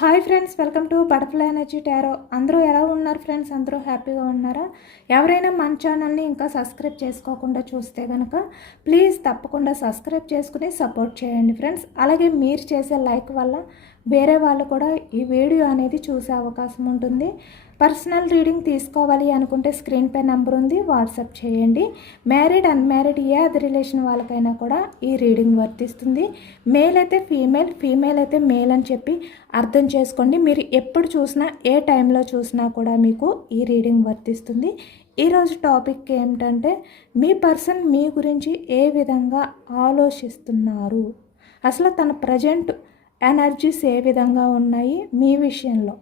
Hi friends, welcome to butterfly energy tarot. అందరూ ఎలా ఉన్నారు ఫ్రెండ్స్? అందరూ హ్యాపీగా ఉన్నారా? ఎవరైనా మన ఛానల్ని ఇంకా సబ్స్క్రైబ్ చేసుకోకుండా చూస్తే కనుక ప్లీజ్ తప్పకుండా సబ్స్క్రైబ్ చేసుకుని సపోర్ట్ చేయండి ఫ్రెండ్స్. అలాగే మీరు చేసే లైక్ వల్ల వేరే వాళ్ళు కూడా ఈ వీడియో అనేది చూసే అవకాశం ఉంటుంది. పర్సనల్ రీడింగ్ తీసుకోవాలి అనుకుంటే స్క్రీన్ పై నెంబర్ ఉంది, వాట్సాప్ చేయండి. మ్యారీడ్ అన్మ్యారీడ్ ఏ అది రిలేషన్ వాళ్ళకైనా కూడా ఈ రీడింగ్ వర్తిస్తుంది. మేల్ అయితే ఫీమేల్, ఫీమేల్ అయితే మేల్ అని చెప్పి అర్థం చేసుకోండి. మీరు ఎప్పుడు చూసినా ఏ టైంలో చూసినా కూడా మీకు ఈ రీడింగ్ వర్తిస్తుంది. ఈరోజు టాపిక్ ఏమిటంటే మీ పర్సన్ మీ గురించి ఏ విధంగా ఆలోచిస్తున్నారు, అసలు తన ప్రజెంట్ ఎనర్జీస్ ఏ విధంగా ఉన్నాయి మీ విషయంలో,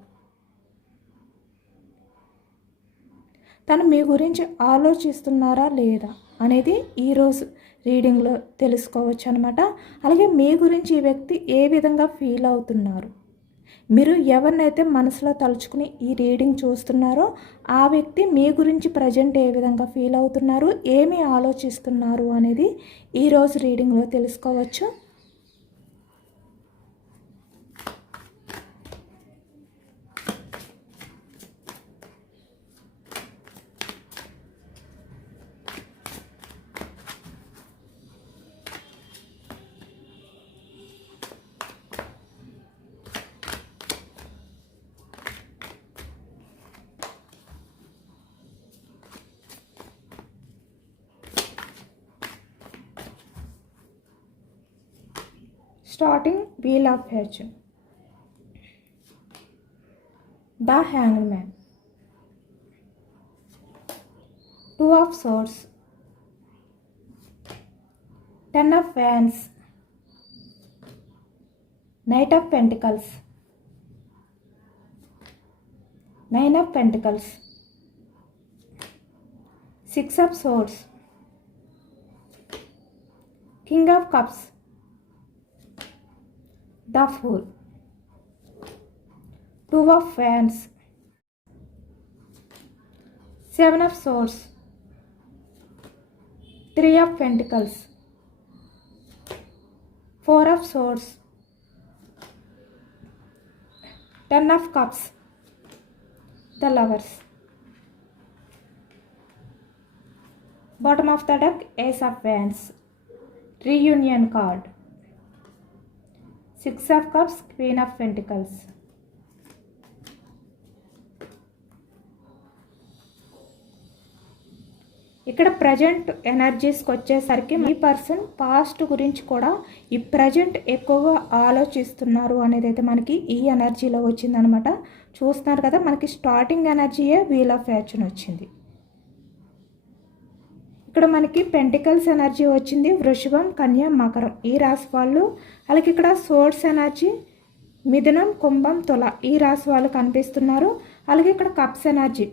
తను మీ గురించి ఆలోచిస్తున్నారా లేదా అనేది ఈరోజు రీడింగ్లో తెలుసుకోవచ్చు అనమాట. అలాగే మీ గురించి ఈ వ్యక్తి ఏ విధంగా ఫీల్ అవుతున్నారు, మీరు ఎవరినైతే మనసులో తలుచుకుని ఈ రీడింగ్ చూస్తున్నారో ఆ వ్యక్తి మీ గురించి ప్రజెంట్ ఏ విధంగా ఫీల్ అవుతున్నారు, ఏమి ఆలోచిస్తున్నారు అనేది ఈరోజు రీడింగ్లో తెలుసుకోవచ్చు. Starting Wheel of Fortune, The Hanged Man, Two of Swords, Ten of Wands, Knight of Pentacles, Nine of Pentacles, Six of Swords, King of Cups, The Fool, Two of Wands, Seven of Swords, Three of Pentacles, Four of Swords, Ten of Cups, The Lovers. Bottom of the deck, Ace of Wands, Reunion card, Six of Cups, Queen of Pentacles. ఇక్కడ present ఎనర్జీస్కి వచ్చేసరికి మీ person past గురించి కూడా ఈ present ఎక్కువగా ఆలోచిస్తున్నారు అనేది అయితే మనకి ఈ ఎనర్జీలో వచ్చిందనమాట. చూస్తున్నారు కదా, మనకి స్టార్టింగ్ ఎనర్జీయే వీల్ ఆఫ్ ఫార్చ్యూన్ వచ్చింది. ఇక్కడ మనకి పెంటికల్స్ ఎనర్జీ వచ్చింది, వృషభం, కన్య, మకరం ఈ రాశి వాళ్ళు. అలాగే ఇక్కడ సోర్స్ ఎనర్జీ మిథునం, కుంభం, తుల ఈ రాశి వాళ్ళు కనిపిస్తున్నారు. అలాగే ఇక్కడ కప్స్ ఎనర్జీ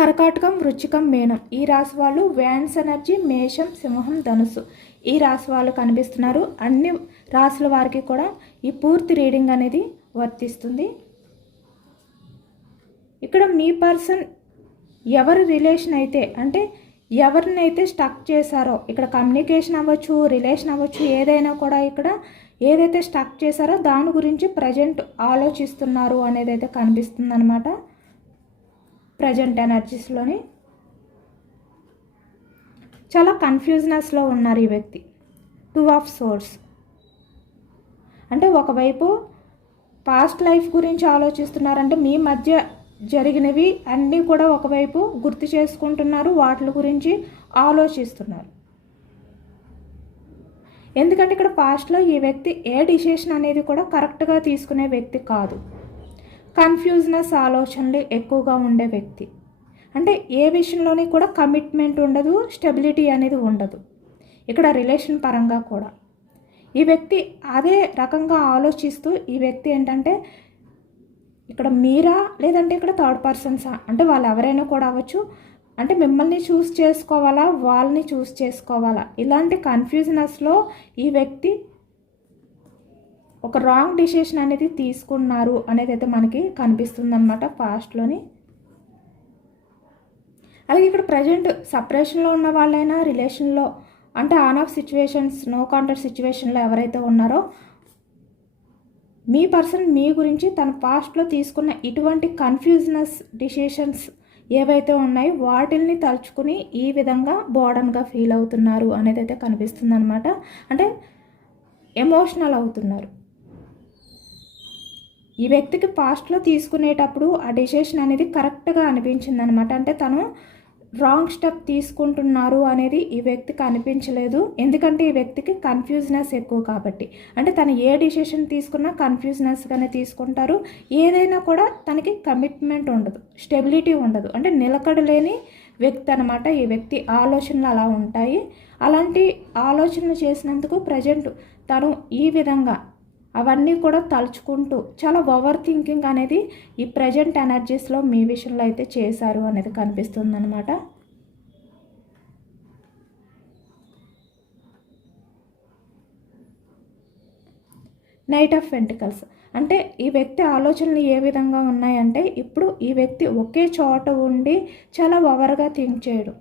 కర్కాటకం, వృచ్చికం, మీనం ఈ రాశి వాళ్ళు. వ్యాన్స్ ఎనర్జీ మేషం, సింహం, ధనుసు ఈ రాశి వాళ్ళు కనిపిస్తున్నారు. అన్ని రాశుల వారికి కూడా ఈ పూర్తి రీడింగ్ అనేది వర్తిస్తుంది. ఇక్కడ మీ పర్సన్ ఎవరి రిలేషన్ అయితే, అంటే ఎవరినైతే స్టక్ చేశారో, ఇక్కడ కమ్యూనికేషన్ అవ్వచ్చు, రిలేషన్ అవ్వచ్చు, ఏదైనా కూడా ఇక్కడ ఏదైతే స్టక్ చేశారో దాని గురించి ప్రజెంట్ ఆలోచిస్తున్నారు అనేది అయితే కనిపిస్తుంది అనమాట ప్రజెంట్ ఎనర్జీస్లోని. చాలా కన్ఫ్యూజనెస్లో ఉన్నారు ఈ వ్యక్తి. టూ ఆఫ్ సోర్స్ అంటే ఒకవైపు పాస్ట్ లైఫ్ గురించి ఆలోచిస్తున్నారంటే మీ మధ్య జరిగినవి అన్నీ కూడా ఒకవైపు గుర్తు చేసుకుంటున్నారు, వాటి గురించి ఆలోచిస్తున్నారు. ఎందుకంటే ఇక్కడ పాస్ట్లో ఈ వ్యక్తి ఏ డిసిషన్ అనేది కూడా కరెక్ట్గా తీసుకునే వ్యక్తి కాదు. కన్ఫ్యూజనెస్ ఆలోచనలు ఎక్కువగా ఉండే వ్యక్తి. అంటే ఏ విషయంలోని కూడా కమిట్మెంట్ ఉండదు, స్టెబిలిటీ అనేది ఉండదు. ఇక్కడ రిలేషన్ పరంగా కూడా ఈ వ్యక్తి అదే రకంగా ఆలోచిస్తూ ఈ వ్యక్తి ఏంటంటే ఇక్కడ మీరా లేదంటే ఇక్కడ థర్డ్ పర్సన్సా, అంటే వాళ్ళు ఎవరైనా కూడా అవ్వచ్చు, అంటే మిమ్మల్ని చూస్ చేసుకోవాలా వాళ్ళని చూస్ చేసుకోవాలా, ఇలాంటి కన్ఫ్యూజనెస్లో ఈ వ్యక్తి ఒక రాంగ్ డిసిషన్ అనేది తీసుకున్నారు అనేది అయితే మనకి కనిపిస్తుంది అనమాట పాస్ట్లోని. అలాగే ఇక్కడ ప్రజెంట్ సపరేషన్లో ఉన్న వాళ్ళైనా రిలేషన్లో అంటే on off situations, no contact సిచ్యువేషన్లో ఎవరైతే ఉన్నారో మీ పర్సన్ మీ గురించి తన పాస్ట్లో తీసుకున్న ఇటువంటి కన్ఫ్యూజనస్ డిసిషన్స్ ఏవైతే ఉన్నాయో వాటిల్ని తలుచుకుని ఈ విధంగా బోర్డన్గా ఫీల్ అవుతున్నారు అనేది అయితే కనిపిస్తుంది అనమాట. అంటే ఎమోషనల్ అవుతున్నారు. ఈ వ్యక్తికి పాస్ట్లో తీసుకునేటప్పుడు ఆ డిసిషన్ అనేది కరెక్ట్గా అనిపించింది అనమాట. అంటే తను రాంగ్ స్టెప్ తీసుకుంటున్నారు అనేది ఈ వ్యక్తికి అనిపించలేదు. ఎందుకంటే ఈ వ్యక్తికి కన్ఫ్యూజ్నెస్ ఎక్కువ కాబట్టి. అంటే తను ఏ డిసిషన్ తీసుకున్నా కన్ఫ్యూజ్నెస్గానే తీసుకుంటారు. ఏదైనా కూడా తనకి కమిట్మెంట్ ఉండదు, స్టెబిలిటీ ఉండదు. అంటే నిలకడలేని వ్యక్తి అనమాట. ఈ వ్యక్తి ఆలోచనలు అలా ఉంటాయి. అలాంటి ఆలోచనలు చేసినందుకు ప్రజెంట్ తను ఈ విధంగా అవన్నీ కూడా తలుచుకుంటూ చాలా ఓవర్ థింకింగ్ అనేది ఈ ప్రజెంట్ ఎనర్జీస్లో మీ విషయంలో అయితే చేశారు అనేది కనిపిస్తుంది అనమాట. నైట్ ఆఫ్ పెంటికల్స్ అంటే ఈ వ్యక్తి ఆలోచనలు ఏ విధంగా ఉన్నాయంటే, ఇప్పుడు ఈ వ్యక్తి ఒకే చోట ఉండి చాలా ఓవర్గా థింక్ చేయడం.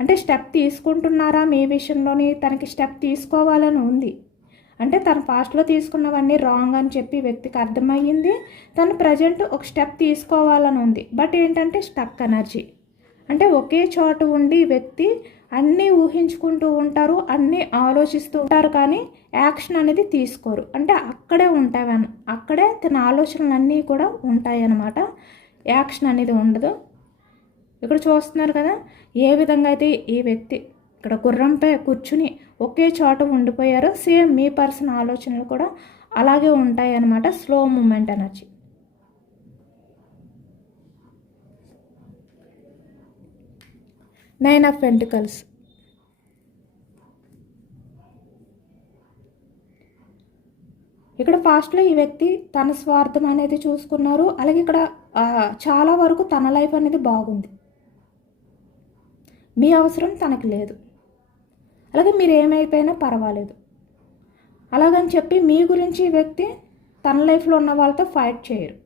అంటే స్టెప్ తీసుకుంటున్నారా మీ విషయంలోని, తనకి స్టెప్ తీసుకోవాలని ఉంది. అంటే తన పాస్ట్లో తీసుకున్నవన్నీ రాంగ్ అని చెప్పి వ్యక్తికి అర్థమయ్యింది. తను ప్రజెంట్ ఒక స్టెప్ తీసుకోవాలని ఉంది. బట్ ఏంటంటే స్టక్ ఎనర్జీ. అంటే ఒకే చోట ఉండి వ్యక్తి అన్నీ ఊహించుకుంటూ ఉంటారు, అన్నీ ఆలోచిస్తూ ఉంటారు, కానీ యాక్షన్ అనేది తీసుకోరు. అంటే అక్కడే ఉంటాయని, అక్కడే తన ఆలోచనలన్నీ కూడా ఉంటాయి అన్నమాట. యాక్షన్ అనేది ఉండదు. ఇక్కడ చూస్తున్నారు కదా ఏ విధంగా అయితే ఈ వ్యక్తి ఇక్కడ గుర్రంపై కూర్చుని ఒకే చోట ఉండిపోయారో, సేమ్ మీ పర్సన్ ఆలోచనలు కూడా అలాగే ఉంటాయి అన్నమాట. Slow moment energy. Nine of pentacles. ఇక్కడ ఫాస్ట్లో ఈ వ్యక్తి తన స్వార్థం అనేది చూసుకున్నారు. అలాగే ఇక్కడ చాలా వరకు తన లైఫ్ అనేది బాగుంది, మీ అవసరం తనకి లేదు. అలాగే మీరు ఏమైపోయినా పర్వాలేదు అలాగని చెప్పి మీ గురించి ఈ వ్యక్తి తన లైఫ్లో ఉన్న వాళ్ళతో ఫైట్ చేయరు.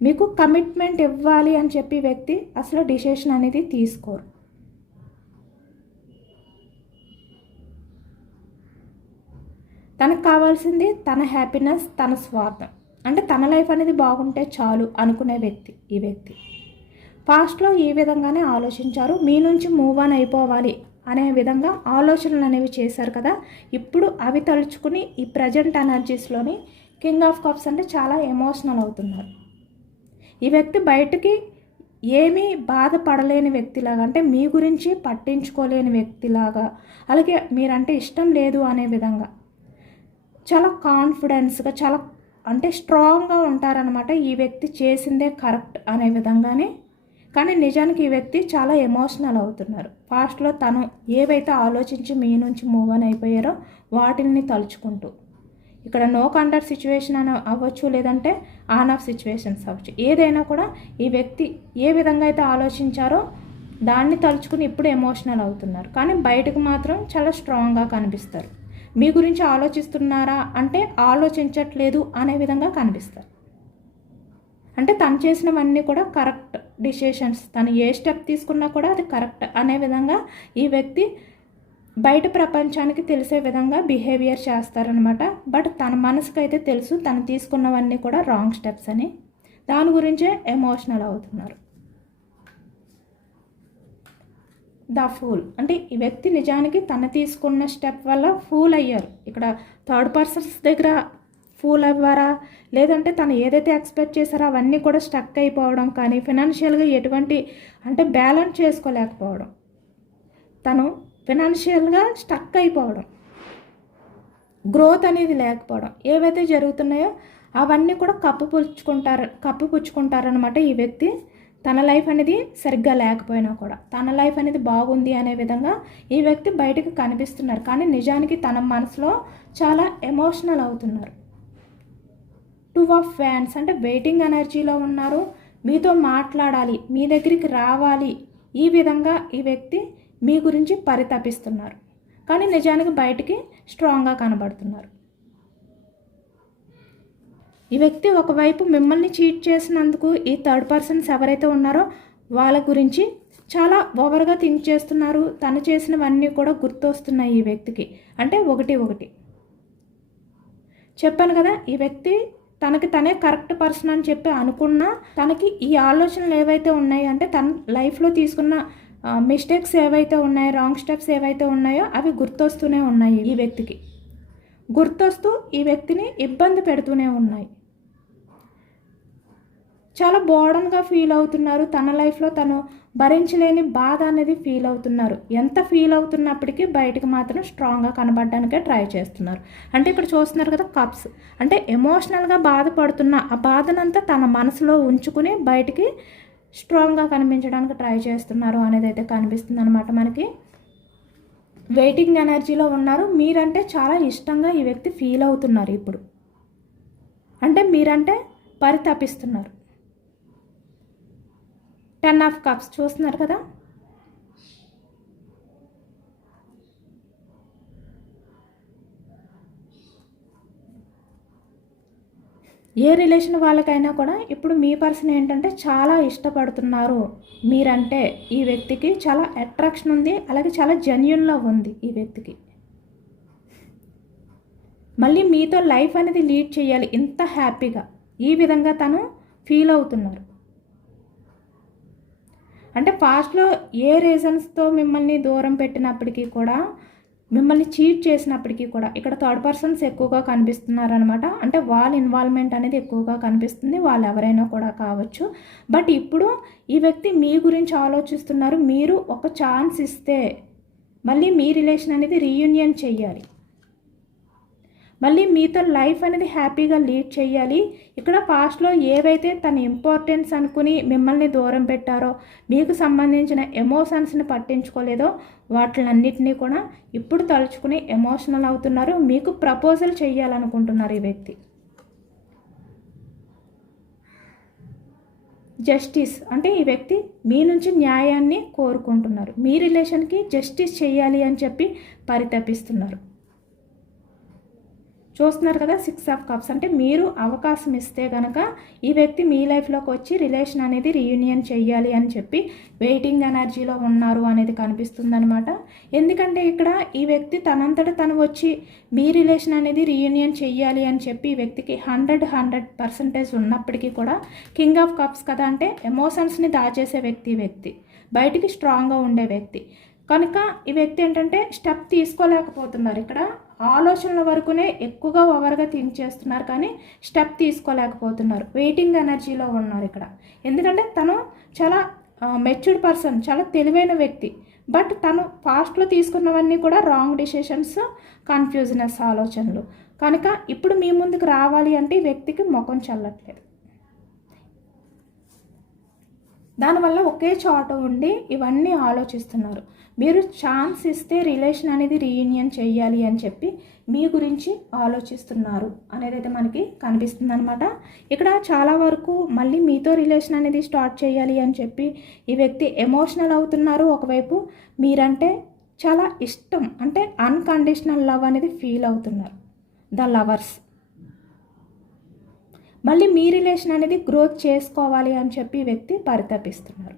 మీకు కమిట్మెంట్ ఇవ్వాలి అని చెప్పి వ్యక్తి అసలు డిసిషన్ అనేది తీసుకోరు. తనకు కావాల్సింది తన హ్యాపీనెస్, తన స్వార్థం. అంటే తన లైఫ్ అనేది బాగుంటే చాలు అనుకునే వ్యక్తి ఈ వ్యక్తి. పాస్ట్లో ఈ విధంగానే ఆలోచించారు, మీ నుంచి మూవ్ ఆన్ అయిపోవాలి అనే విధంగా ఆలోచనలు అనేవి చేశారు కదా. ఇప్పుడు అవి తలుచుకుని ఈ ప్రజెంట్ ఎనర్జీస్లోని కింగ్ ఆఫ్ కప్స్ అంటే చాలా ఎమోషనల్ అవుతున్నారు. ఈ వ్యక్తి బయటకి ఏమీ బాధపడలేని వ్యక్తిలాగా, అంటే మీ గురించి పట్టించుకోలేని వ్యక్తిలాగా, అలాగే మీరంటే ఇష్టం లేదు అనే విధంగా చాలా కాన్ఫిడెన్స్గా, చాలా అంటే స్ట్రాంగ్గా ఉంటారనమాట. ఈ వ్యక్తి చేసిందే కరెక్ట్ అనే విధంగానే. కానీ నిజానికి ఈ వ్యక్తి చాలా ఎమోషనల్ అవుతున్నారు. పాస్ట్లో తను ఏవైతే ఆలోచించి మీ నుంచి మూవ్ ఆన్ అయిపోయారో వాటిని తలుచుకుంటూ. ఇక్కడ నో కాంటాక్ట్ సిచ్యువేషన్ అని అవ్వచ్చు, లేదంటే ఆన్ ఆఫ్ సిచ్యువేషన్స్ అవ్వచ్చు. ఏదైనా కూడా ఈ వ్యక్తి ఏ విధంగా అయితే ఆలోచించారో దాన్ని తలుచుకుని ఇప్పుడు ఎమోషనల్ అవుతున్నారు. కానీ బయటకు మాత్రం చాలా స్ట్రాంగ్గా కనిపిస్తారు. మీ గురించి ఆలోచిస్తున్నారా అంటే ఆలోచించట్లేదు అనే విధంగా కనిపిస్తారు. అంటే తను చేసినవన్నీ కూడా కరెక్ట్ డిసిషన్స్, తను ఏ స్టెప్ తీసుకున్నా కూడా అది కరెక్ట్ అనే విధంగా ఈ వ్యక్తి బయట ప్రపంచానికి తెలిసే విధంగా బిహేవియర్ చేస్తారనమాట. బట్ తన మనసుకు అయితే తెలుసు తను తీసుకున్నవన్నీ కూడా రాంగ్ స్టెప్స్ అని. దాని గురించే ఎమోషనల్ అవుతున్నారు. ద ఫూల్ అంటే ఈ వ్యక్తి నిజానికి తను తీసుకున్న స్టెప్ వల్ల ఫూల్ అయ్యారు. ఇక్కడ థర్డ్ పర్సన్స్ దగ్గర ఫూల్ అవ్వారా, లేదంటే తను ఏదైతే ఎక్స్పెక్ట్ చేశారో అవన్నీ కూడా స్టక్ అయిపోవడం, కానీ ఫినాన్షియల్గా ఎటువంటి అంటే బ్యాలెన్స్ చేసుకోలేకపోవడం, తను ఫినాన్షియల్గా స్టక్ అయిపోవడం, గ్రోత్ అనేది లేకపోవడం, ఏవైతే జరుగుతున్నాయో అవన్నీ కూడా కప్పిపుచ్చుకుంటారనమాట. ఈ వ్యక్తి తన లైఫ్ అనేది సరిగ్గా లేకపోయినా కూడా తన లైఫ్ అనేది బాగుంది అనే విధంగా ఈ వ్యక్తి బయటకు కనిపిస్తున్నారు. కానీ నిజానికి తన మనసులో చాలా ఎమోషనల్ అవుతున్నారు. టూ ఆఫ్ ఫ్యాన్స్ అంటే వెయిటింగ్ ఎనర్జీలో ఉన్నారు. మీతో మాట్లాడాలి, మీ దగ్గరికి రావాలి, ఈ విధంగా ఈ వ్యక్తి మీ గురించి పరితపిస్తున్నారు. కానీ నిజానికి బయటికి స్ట్రాంగ్గా కనబడుతున్నారు. ఈ వ్యక్తి ఒకవైపు మిమ్మల్ని చీట్ చేసినందుకు ఈ థర్డ్ పర్సన్స్ ఎవరైతే ఉన్నారో వాళ్ళ గురించి చాలా ఓవర్గా థింక్ చేస్తున్నారు. తను చేసినవన్నీ కూడా గుర్తొస్తున్నాయి ఈ వ్యక్తికి. అంటే ఒకటి చెప్పాను కదా, ఈ వ్యక్తి తనకి తనే కరెక్ట్ పర్సన్ అని చెప్పి అనుకున్నా తనకి ఈ ఆలోచనలు ఏవైతే ఉన్నాయో అంటే తన లైఫ్లో తీసుకున్న మిస్టేక్స్ ఏవైతే ఉన్నాయో, రాంగ్ స్టెప్స్ ఏవైతే ఉన్నాయో అవి గుర్తొస్తూనే ఉన్నాయి. ఈ వ్యక్తికి గుర్తొస్తూ ఈ వ్యక్తిని ఇబ్బంది పెడుతూనే ఉన్నాయి. చాలా బోర్డన్గా ఫీల్ అవుతున్నారు. తన లైఫ్లో తను భరించలేని బాధ అనేది ఫీల్ అవుతున్నారు. ఎంత ఫీల్ అవుతున్నప్పటికీ బయటకు మాత్రం స్ట్రాంగ్గా కనబడడానికే ట్రై చేస్తున్నారు. అంటే ఇక్కడ చూస్తున్నారు కదా కప్స్, అంటే ఎమోషనల్గా బాధపడుతున్న ఆ బాధనంతా తన మనసులో ఉంచుకుని బయటికి స్ట్రాంగ్గా కనిపించడానికి ట్రై చేస్తున్నారు అనేది అయితే కనిపిస్తుంది అనమాట మనకి. వెయిటింగ్ ఎనర్జీలో ఉన్నారు. మీరంటే చాలా ఇష్టంగా ఈ వ్యక్తి ఫీల్ అవుతున్నారు ఇప్పుడు. అంటే మీరంటే పరితపిస్తున్నారు. 10 ఆఫ్ కప్స్ చూస్తున్నారు కదా, ఏ రిలేషన్ వాళ్ళకైనా కూడా ఇప్పుడు మీ పర్సన్ ఏంటంటే చాలా ఇష్టపడుతున్నారు మీరంటే. ఈ వ్యక్తికి చాలా అట్రాక్షన్ ఉంది, అలాగే చాలా జెన్యూన్ లవ్ ఉంది ఈ వ్యక్తికి. మళ్ళీ మీతో లైఫ్ అనేది లీడ్ చేయాలి ఇంత హ్యాపీగా, ఈ విధంగా తను ఫీల్ అవుతున్నారు. అంటే పాస్ట్లో ఏ రీజన్స్తో మిమ్మల్ని దూరం పెట్టినప్పటికీ కూడా, మిమ్మల్ని చీట్ చేసినప్పటికీ కూడా ఇక్కడ థర్డ్ పర్సన్స్ ఎక్కువగా కనిపిస్తున్నారనమాట. అంటే వాళ్ళ ఇన్వాల్వ్మెంట్ అనేది ఎక్కువగా కనిపిస్తుంది, వాళ్ళు ఎవరైనా కూడా కావచ్చు. బట్ ఇప్పుడు ఈ వ్యక్తి మీ గురించి ఆలోచిస్తున్నారు. మీరు ఒక ఛాన్స్ ఇస్తే మళ్ళీ మీ రిలేషన్ అనేది రీయూనియన్ చెయ్యాలి, మళ్ళీ మీతో లైఫ్ అనేది హ్యాపీగా లీడ్ చేయాలి. ఇక్కడ పాస్ట్లో ఏవైతే తన ఇంపార్టెన్స్ అనుకుని మిమ్మల్ని దూరం పెట్టారో, మీకు సంబంధించిన ఎమోషన్స్ని పట్టించుకోలేదో వాటిలన్నిటినీ కూడా ఇప్పుడు తలుచుకుని ఎమోషనల్ అవుతున్నారు. మీకు ప్రపోజల్ చేయాలనుకుంటున్నారు ఈ వ్యక్తి. జస్టిస్ అంటే ఈ వ్యక్తి మీ నుంచి న్యాయాన్ని కోరుకుంటున్నారు. మీ రిలేషన్కి జస్టిస్ చేయాలి అని చెప్పి పరితపిస్తున్నారు. చూస్తున్నారు కదా 6 ఆఫ్ కప్స్, అంటే మీరు అవకాశం ఇస్తే కనుక ఈ వ్యక్తి మీ లైఫ్లోకి వచ్చి రిలేషన్ అనేది రీయూనియన్ చెయ్యాలి అని చెప్పి వెయిటింగ్ ఎనర్జీలో ఉన్నారు అనేది కనిపిస్తుంది అనమాట. ఎందుకంటే ఇక్కడ ఈ వ్యక్తి తనంతట తను వచ్చి మీ రిలేషన్ అనేది రీయూనియన్ చెయ్యాలి అని చెప్పి ఈ వ్యక్తికి 100% ఉన్నప్పటికీ కూడా కింగ్ ఆఫ్ కప్స్ కదా, అంటే ఎమోషన్స్ని దాచేసే వ్యక్తి బయటికి స్ట్రాంగ్గా ఉండే వ్యక్తి కనుక ఈ వ్యక్తి ఏంటంటే స్టెప్ తీసుకోలేకపోతున్నారు. ఇక్కడ ఆలోచనల వరకునే ఎక్కువగా ఓవర్గా థింక్ చేస్తున్నారు, కానీ స్టెప్ తీసుకోలేకపోతున్నారు. వెయిటింగ్ ఎనర్జీలో ఉన్నారు ఇక్కడ. ఎందుకంటే తను చాలా మెచ్యూర్డ్ పర్సన్, చాలా తెలివైన వ్యక్తి. బట్ తను పాస్ట్లో తీసుకున్నవన్నీ కూడా రాంగ్ డిసిషన్స్, కన్ఫ్యూజనెస్ ఆలోచనలు కనుక ఇప్పుడు మీ ముందుకు రావాలి అంటే ఈ వ్యక్తికి ముఖం చల్లట్లేదు. దానివల్ల ఒకే చోట ఉండి ఇవన్నీ ఆలోచిస్తున్నారు. మీరు ఛాన్స్ ఇస్తే రిలేషన్ అనేది రీయూనియన్ చేయాలి అని చెప్పి మీ గురించి ఆలోచిస్తున్నారు అనేది అయితే మనకి కనిపిస్తుంది అనమాట. ఇక్కడ చాలా వరకు మళ్ళీ మీతో రిలేషన్ అనేది స్టార్ట్ చేయాలి అని చెప్పి ఈ వ్యక్తి ఎమోషనల్ అవుతున్నారు. ఒకవైపు మీరంటే చాలా ఇష్టం, అంటే అన్కండిషనల్ లవ్ అనేది ఫీల్ అవుతున్నారు ద లవర్స్. మళ్ళీ మీ రిలేషన్ అనేది గ్రోత్ చేసుకోవాలి అని చెప్పి ఈ వ్యక్తి పరితపిస్తున్నారు.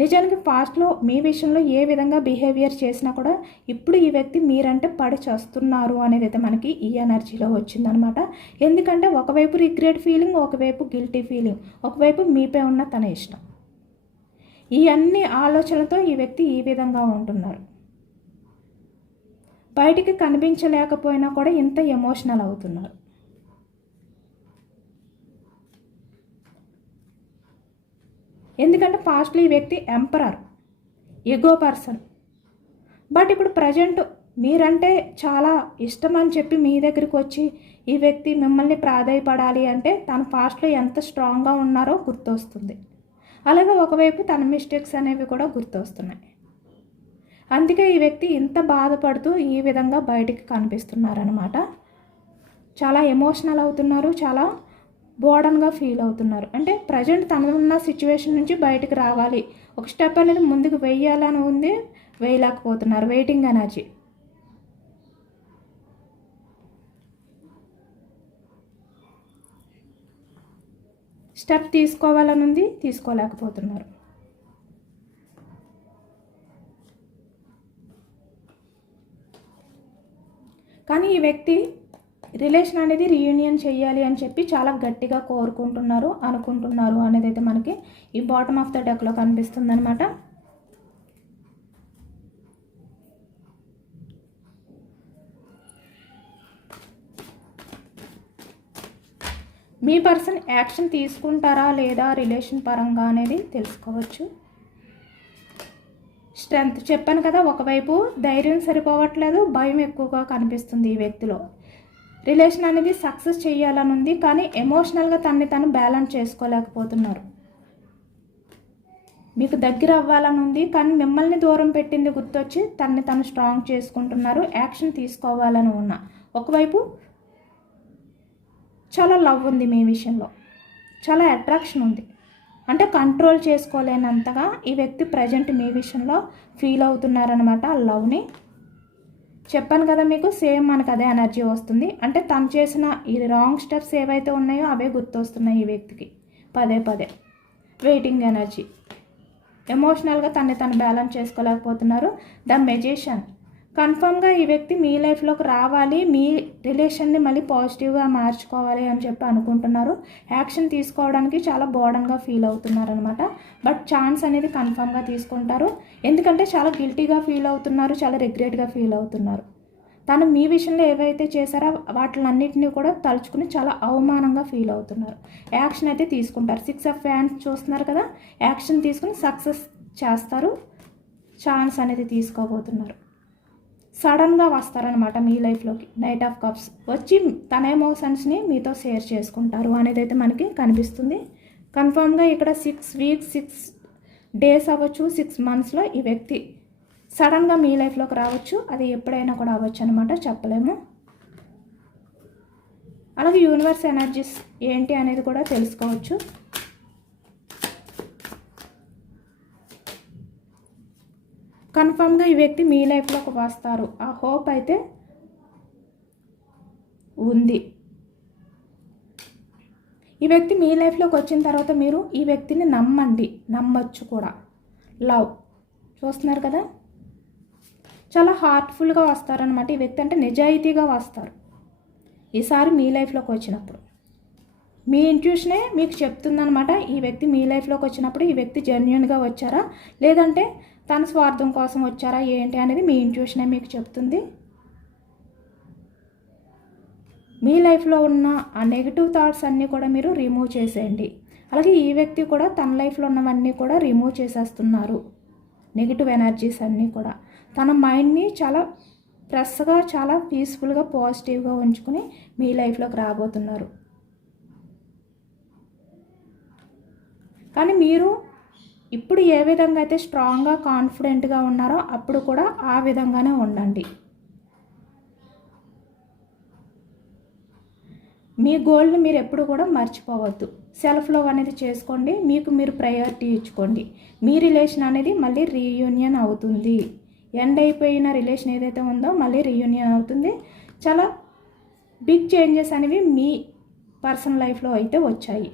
నిజానికి పాస్ట్లో మీ విషయంలో ఏ విధంగా బిహేవియర్ చేసినా కూడా ఇప్పుడు ఈ వ్యక్తి మీరంటే పడి చేస్తున్నారు అనేది అయితే మనకి ఈ ఎనర్జీలో వచ్చిందనమాట. ఎందుకంటే ఒకవైపు రిగ్రెట్ ఫీలింగ్, ఒకవైపు గిల్టీ ఫీలింగ్, ఒకవైపు మీపై ఉన్న తన ఇష్టం. ఈ అన్ని ఆలోచనలతో ఈ వ్యక్తి ఈ విధంగా ఉంటున్నారు. బయటికి కనిపించలేకపోయినా కూడా ఇంత ఎమోషనల్ అవుతున్నారు. ఎందుకంటే పాస్ట్లో ఈ వ్యక్తి ఎంపరర్, ఎగో పర్సన్. బట్ ఇప్పుడు ప్రజెంట్ మీరంటే చాలా ఇష్టం అని చెప్పి మీ దగ్గరికి వచ్చి ఈ వ్యక్తి మిమ్మల్ని ప్రాధాయపడాలి అంటే తన పాస్ట్లో ఎంత స్ట్రాంగ్గా ఉన్నారో గుర్తొస్తుంది. అలాగే ఒకవైపు తన మిస్టేక్స్ అనేవి కూడా గుర్తొస్తున్నాయి. అందుకే ఈ వ్యక్తి ఇంత బాధపడుతూ ఈ విధంగా బయటికి కనిపిస్తున్నారనమాట. చాలా ఎమోషనల్ అవుతున్నారు, చాలా బోర్డన్గా ఫీల్ అవుతున్నారు. అంటే ప్రజెంట్ తన ఉన్న సిచ్యువేషన్ నుంచి బయటకు రావాలి, ఒక స్టెప్ అనేది ముందుకు వేయాలని ఉంది, వేయలేకపోతున్నారు. Waiting energy. స్టెప్ తీసుకోవాలని ఉంది, తీసుకోలేకపోతున్నారు. కానీ ఈ వ్యక్తి రిలేషన్ అనేది రీయూనియన్ చేయాలి అని చెప్పి చాలా గట్టిగా కోరుకుంటున్నారు, అనుకుంటున్నారు అనేది అయితే మనకి ఈ బాటమ్ ఆఫ్ ద డెక్లో కనిపిస్తుంది అనమాట. మీ పర్సన్ యాక్షన్ తీసుకుంటారా లేదా రిలేషన్ పరంగా అనేది తెలుసుకోవచ్చు. స్ట్రెంగ్త్ చెప్పాను కదా, ఒకవైపు ధైర్యం సరిపోవట్లేదు, భయం ఎక్కువగా కనిపిస్తుంది ఈ వ్యక్తిలో. రిలేషన్ అనేది సక్సెస్ చేయాలని ఉంది, కానీ ఎమోషనల్గా తను బ్యాలెన్స్ చేసుకోలేకపోతున్నారు. మీకు దగ్గర అవ్వాలని ఉంది, కానీ మిమ్మల్ని దూరం పెట్టింది గుర్తొచ్చి తను స్ట్రాంగ్ చేసుకుంటున్నారు, యాక్షన్ తీసుకోవాలని ఉన్నా. ఒకవైపు చాలా లవ్ ఉంది మీ విషయంలో, చాలా అట్రాక్షన్ ఉంది, అంటే కంట్రోల్ చేసుకోలేనంతగా ఈ వ్యక్తి ప్రజెంట్ మీ విషయంలో ఫీల్ అవుతున్నారనమాట ఆ లవ్ని. చెప్పాను కదా మీకు, సేమ్ మనకు అదే ఎనర్జీ వస్తుంది. అంటే తను చేసిన ఈ రాంగ్ స్టెప్స్ ఏవైతే ఉన్నాయో అవే గుర్తొస్తున్నాయి ఈ వ్యక్తికి పదే పదే. వెయిటింగ్ ఎనర్జీ, ఎమోషనల్గా తను బ్యాలెన్స్ చేసుకోలేకపోతున్నారు. ద మెజిషియన్, కన్ఫామ్గా ఈ వ్యక్తి మీ లైఫ్లోకి రావాలి, మీ రిలేషన్ని మళ్ళీ పాజిటివ్గా మార్చుకోవాలి అని చెప్పి అనుకుంటున్నారు. యాక్షన్ తీసుకోవడానికి చాలా బోర్డన్గా ఫీల్ అవుతున్నారు అనమాట. బట్ ఛాన్స్ అనేది కన్ఫామ్గా తీసుకుంటారు, ఎందుకంటే చాలా గిల్టీగా ఫీల్ అవుతున్నారు, చాలా రిగ్రెట్గా ఫీల్ అవుతున్నారు. తను మీ విషయంలో ఏవైతే చేశారో వాటిలన్నింటినీ కూడా తలుచుకుని చాలా అవమానంగా ఫీల్ అవుతున్నారు. యాక్షన్ అయితే తీసుకుంటారు. 6 ఆఫ్ ఫ్యాన్స్ చూస్తున్నారు కదా, యాక్షన్ తీసుకుని సక్సెస్ చేస్తారు, ఛాన్స్ అనేది తీసుకోబోతున్నారు. సడన్గా వస్తారనమాట మీ లైఫ్లోకి. నైట్ ఆఫ్ కప్స్ వచ్చి తన ఎమోషన్స్ని మీతో షేర్ చేసుకుంటారు అనేది అయితే మనకి కనిపిస్తుంది. కన్ఫామ్గా ఇక్కడ 6 వీక్స్ 6 డేస్ అవ్వచ్చు, 6 మంత్స్లో ఈ వ్యక్తి సడన్గా మీ లైఫ్లోకి రావచ్చు. అది ఎప్పుడైనా కూడా అవ్వచ్చు అనమాట, చెప్పలేము. అలాగే యూనివర్స్ ఎనర్జీస్ ఏంటి అనేది కూడా తెలుసుకోవచ్చు. కన్ఫామ్గా ఈ వ్యక్తి మీ లైఫ్లోకి వస్తారు, ఆ హోప్ అయితే ఉంది. ఈ వ్యక్తి మీ లైఫ్లోకి వచ్చిన తర్వాత మీరు ఈ వ్యక్తిని నమ్మండి, నమ్మచ్చు కూడా. లవ్ చూస్తున్నారు కదా, చాలా హార్ట్ఫుల్గా వస్తారనమాట ఈ వ్యక్తి. అంటే నిజాయితీగా వస్తారు ఈసారి మీ లైఫ్లోకి వచ్చినప్పుడు. మీ ఇంట్యూషనే మీకు చెప్తుందనమాట, ఈ వ్యక్తి మీ లైఫ్లోకి వచ్చినప్పుడు ఈ వ్యక్తి జెన్యూన్గా వచ్చారా లేదంటే తన స్వార్థం కోసం వచ్చారా ఏంటి అనేది మీ ఇంట్యూషనే మీకు చెప్తుంది. మీ లైఫ్లో ఉన్న ఆ నెగిటివ్ థాట్స్ అన్నీ కూడా మీరు రిమూవ్ చేసేయండి. అలాగే ఈ వ్యక్తి కూడా తన లైఫ్లో ఉన్నవన్నీ కూడా రిమూవ్ చేసేస్తున్నారు, నెగిటివ్ ఎనర్జీస్ అన్నీ కూడా. తన మైండ్ని చాలా ఫ్రెష్గా, చాలా పీస్ఫుల్గా, పాజిటివ్గా ఉంచుకుని మీ లైఫ్లోకి రాబోతున్నారు. కానీ మీరు ఇప్పుడు ఏ విధంగా అయితే స్ట్రాంగ్గా, కాన్ఫిడెంట్గా ఉన్నారో అప్పుడు కూడా ఆ విధంగానే ఉండండి. మీ గోల్ని మీరు ఎప్పుడు కూడా మర్చిపోవద్దు. సెల్ఫ్ లవ్ అనేది చేసుకోండి, మీకు మీరు ప్రయారిటీ ఇచ్చుకోండి. మీ రిలేషన్ అనేది మళ్ళీ రీయూనియన్ అవుతుంది. ఎండ్ అయిపోయిన రిలేషన్ ఏదైతే ఉందో మళ్ళీ రీయూనియన్ అవుతుంది. చాలా బిగ్ చేంజెస్ అనేవి మీ పర్సనల్ లైఫ్లో అయితే వచ్చాయి.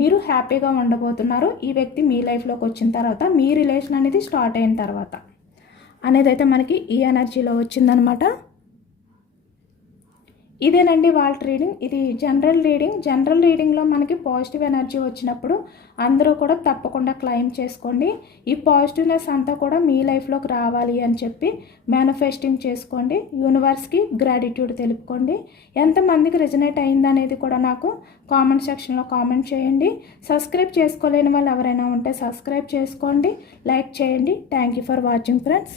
మీరు హ్యాపీగా ఉండబోతున్నారు ఈ వ్యక్తి మీ లైఫ్లోకి వచ్చిన తర్వాత, మీ రిలేషన్ అనేది స్టార్ట్ అయిన తర్వాత అనేది అయితే మనకి ఈ ఎనర్జీలో వచ్చిందనమాట. ఇదేనండి వాళ్ళ రీడింగ్. ఇది జనరల్ రీడింగ్. జనరల్ రీడింగ్లో మనకి పాజిటివ్ ఎనర్జీ వచ్చినప్పుడు అందరూ కూడా తప్పకుండా క్లెయిమ్ చేసుకోండి. ఈ పాజిటివ్నెస్ అంతా కూడా మీ లైఫ్లోకి రావాలి అని చెప్పి మేనిఫెస్టింగ్ చేసుకోండి. యూనివర్స్కి గ్రాటిట్యూడ్ తెలుపుకోండి. ఎంతమందికి రెజనేట్ అయిందనేది కూడా నాకు కామెంట్ సెక్షన్లో కామెంట్ చేయండి. సబ్స్క్రైబ్ చేసుకోలేని వాళ్ళు ఎవరైనా ఉంటే సబ్స్క్రైబ్ చేసుకోండి, లైక్ చేయండి. Thank you for watching friends.